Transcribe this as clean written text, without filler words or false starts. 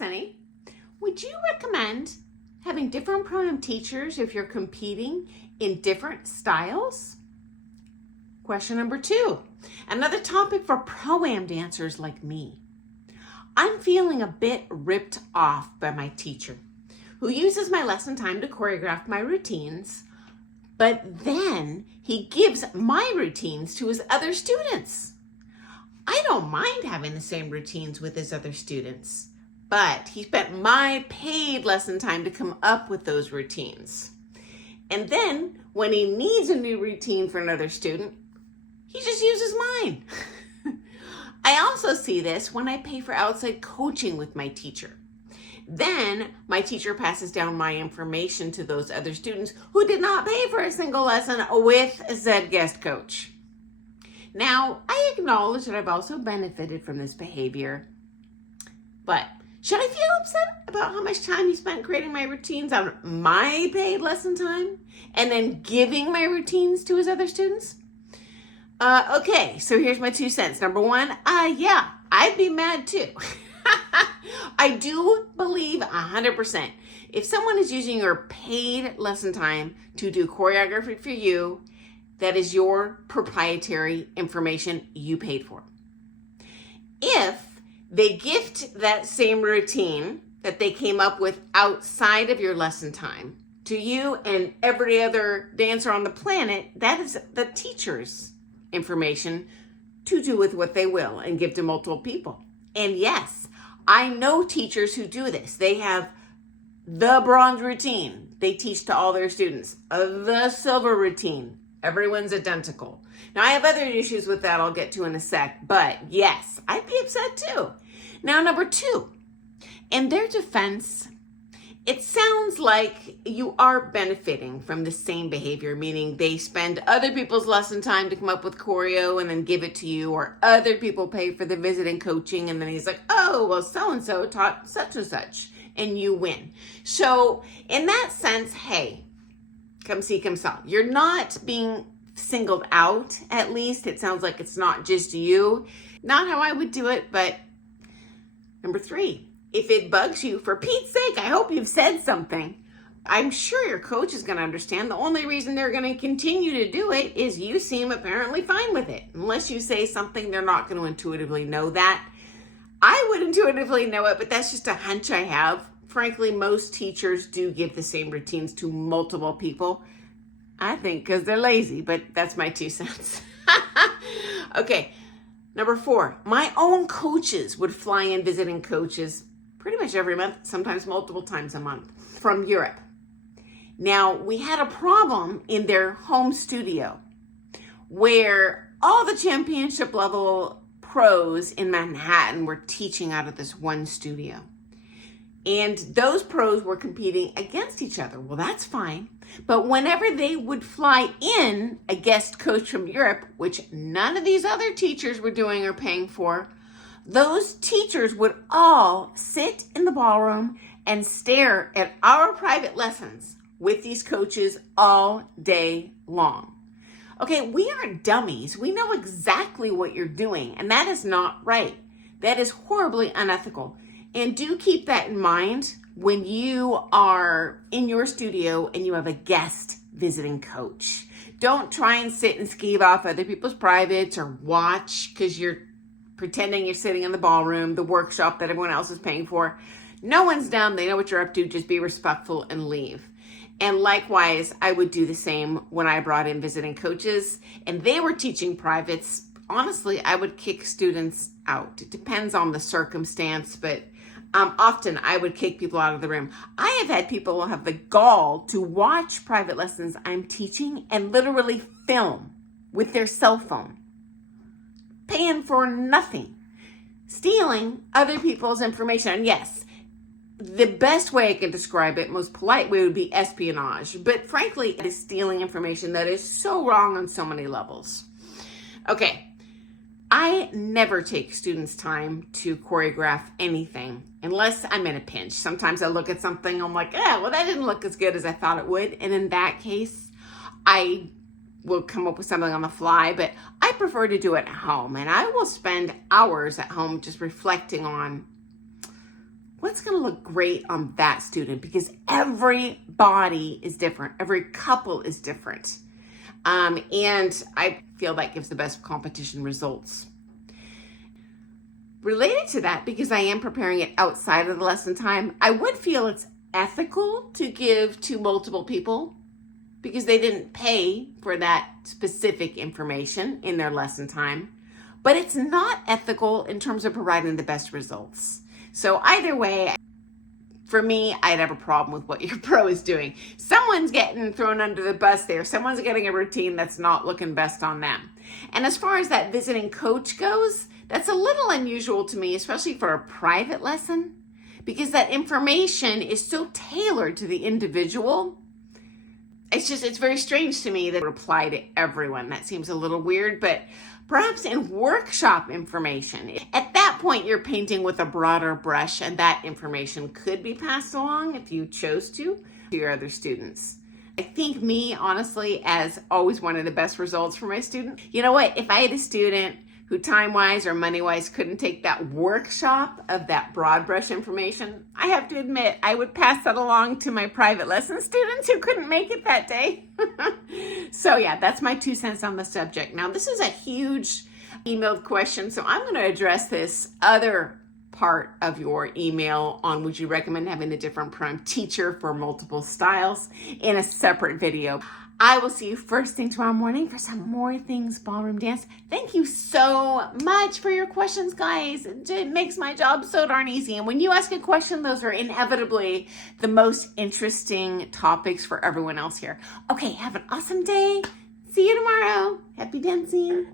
Sunny. Would you recommend having different pro-am teachers if you're competing in different styles? Question number 2. Another topic for pro-am dancers like me. I'm feeling a bit ripped off by my teacher, who uses my lesson time to choreograph my routines, but then he gives my routines to his other students. I don't mind having the same routines with his other students, but he spent my paid lesson time to come up with those routines. And then when he needs a new routine for another student, he just uses mine. I also see this when I pay for outside coaching with my teacher. Then my teacher passes down my information to those other students who did not pay for a single lesson with said guest coach. Now, I acknowledge that I've also benefited from this behavior, but should I feel upset about how much time he spent creating my routines on my paid lesson time and then giving my routines to his other students? Okay, so here's my 2 cents. Number 1, yeah, I'd be mad too. I do believe 100%. If someone is using your paid lesson time to do choreography for you, that is your proprietary information you paid for. If they gift that same routine that they came up with outside of your lesson time to you and every other dancer on the planet, that is the teacher's information to do with what they will and give to multiple people. And yes, I know teachers who do this. They have the bronze routine they teach to all their students, the silver routine. Everyone's identical. Now, I have other issues with that I'll get to in a sec, but yes, I'd be upset too. Now, number 2, in their defense, it sounds like you are benefiting from the same behavior, meaning they spend other people's lesson time to come up with choreo and then give it to you, or other people pay for the visiting coaching and then he's like, oh, well, so-and-so taught such and such, and you win. So in that sense, hey, come see, come saw. You're not being singled out, at least. It sounds like it's not just you. Not how I would do it, but number 3. If it bugs you, for Pete's sake, I hope you've said something. I'm sure your coach is going to understand. The only reason they're going to continue to do it is you seem apparently fine with it. Unless you say something, they're not going to intuitively know that. I would intuitively know it, but that's just a hunch I have. Frankly, most teachers do give the same routines to multiple people. I think because they're lazy, but that's my 2 cents. Okay, number 4. My own coaches would fly in visiting coaches pretty much every month, sometimes multiple times a month, from Europe. Now, we had a problem in their home studio where all the championship level pros in Manhattan were teaching out of this one studio. And those pros were competing against each other. Well, that's fine. But whenever they would fly in a guest coach from Europe, which none of these other teachers were doing or paying for, those teachers would all sit in the ballroom and stare at our private lessons with these coaches all day long. Okay, we aren't dummies. We know exactly what you're doing, and that is not right. That is horribly unethical. And do keep that in mind when you are in your studio and you have a guest visiting coach. Don't try and sit and skeeve off other people's privates or watch because you're pretending you're sitting in the ballroom, the workshop that everyone else is paying for. No one's dumb. They know what you're up to. Just be respectful and leave. And likewise, I would do the same when I brought in visiting coaches and they were teaching privates. Honestly, I would kick students out. It depends on the circumstance, but often I would kick people out of the room. I have had people have the gall to watch private lessons I'm teaching and literally film with their cell phone, paying for nothing, stealing other people's information. And yes, the best way I can describe it, most polite way, would be espionage. But frankly, it is stealing information that is so wrong on so many levels. Okay. I never take students' time to choreograph anything unless I'm in a pinch. Sometimes I look at something, I'm like, well, that didn't look as good as I thought it would. And in that case, I will come up with something on the fly, but I prefer to do it at home. And I will spend hours at home just reflecting on what's going to look great on that student, because every body is different. Every couple is different. And I feel that gives the best competition results. Related to that, because I am preparing it outside of the lesson time, I would feel it's ethical to give to multiple people because they didn't pay for that specific information in their lesson time. But it's not ethical in terms of providing the best results. So either way, for me, I'd have a problem with what your pro is doing. Someone's getting thrown under the bus there. Someone's getting a routine that's not looking best on them. And as far as that visiting coach goes, that's a little unusual to me, especially for a private lesson, because that information is so tailored to the individual. It's very strange to me that it would apply to everyone. That seems a little weird, but perhaps in workshop information, at that point you're painting with a broader brush, and that information could be passed along if you chose to your other students. I think me, honestly, as always wanted the best results for my student. You know what? If I had a student who time-wise or money-wise couldn't take that workshop of that broad brush information, I have to admit, I would pass that along to my private lesson students who couldn't make it that day. So yeah, that's my 2 cents on the subject. Now, this is a huge emailed question, so I'm gonna address this other part of your email on would you recommend having a different program teacher for multiple styles in a separate video. I will see you first thing tomorrow morning for some more things ballroom dance. Thank you so much for your questions, guys. It makes my job so darn easy. And when you ask a question, those are inevitably the most interesting topics for everyone else here. Okay, have an awesome day. See you tomorrow. Happy dancing.